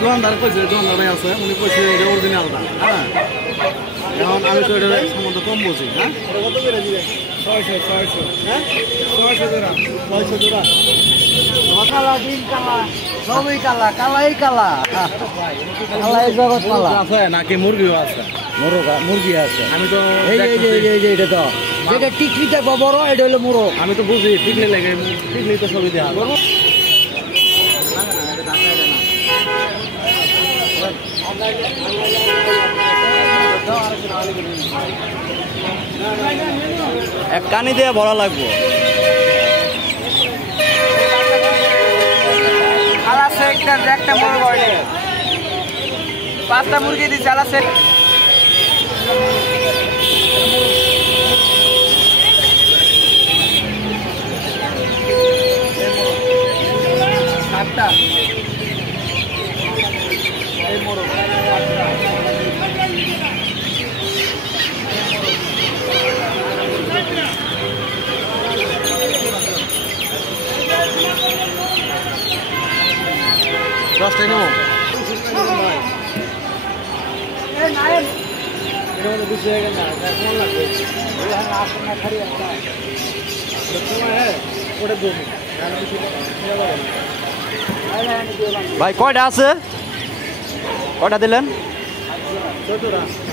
দোকানদার কইছে দোকানদার আছে উনি কইছে এটা অরিজিনালটা হ্যাঁ এখন আমি তো এটা সম্বন্ধে কম বুঝি হ্যাঁ কত করে দিবেন 600 হ্যাঁ 600 জোড়া 600 জোড়া কালা দিন কালা সবই কালা কালাই কালা কালাই জগৎ কালা আছে নাকি মুরগিও আছে মুরগি আছে আমি তো এই এটা তো যেটা টিকলিটা বড় এটা হলো মুরগ আমি তো বুঝি টিকলি লাগে টিকলি তো ছবি দেয়া এক কানি দিয়ে ভরা লাগবো একটা মুরগ পাঁচটা মুরগি দিচ্ছে আলাসে সাতটা এই মোরগ দশটাই নেব ভাই কয়টা আছে কয়টা দিলেন 14